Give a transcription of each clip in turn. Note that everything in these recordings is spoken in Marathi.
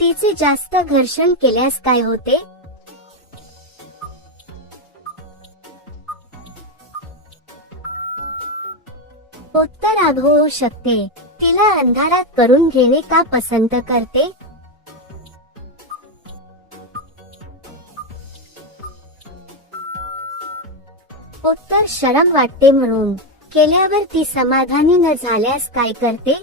तिचे जास्त घर्षण केल्यास काय होते? उत्तर आग होऊ शकते. तिला अंधारात करून घेणे का पसंत करते? उत्तर शरम वाटते म्हणून. केल्यावर ती समाधानी न झाल्यास काय करते?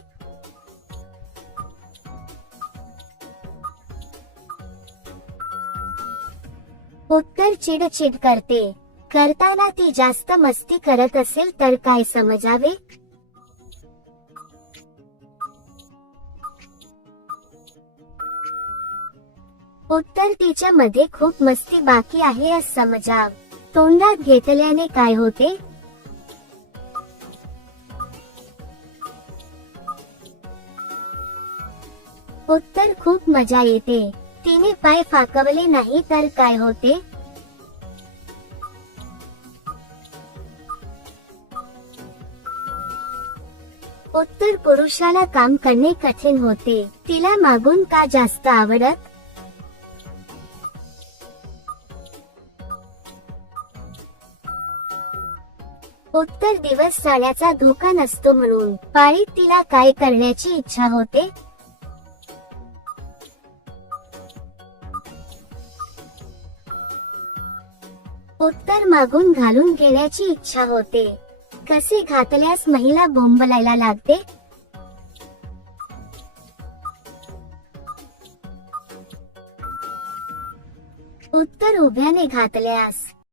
उत्तर चिडचिड करते. करताना ती जास्त मस्ती करत असेल तर काय समजावे? उत्तर तिच्या मध्ये खूप मस्ती बाकी आहे असं समजाव. तोंडात घेतल्याने काय होते? उत्तर खूप मजा येते. तिने पाय फाकवले नाही तर काय होते? उत्तर पुरुषाला काम करणे कठीण होते. तिला मागून का जास्त आवडत? उत्तर दिवस जाण्याचा धोका नसतो म्हणून. पाळीत तिला काय करण्याची इच्छा होते? उत्तर मागून घालून घेण्याची इच्छा होते. कसे घातल्यास महिला बोंबलायला लागते? उत्तर उभ्याने घातल्यास.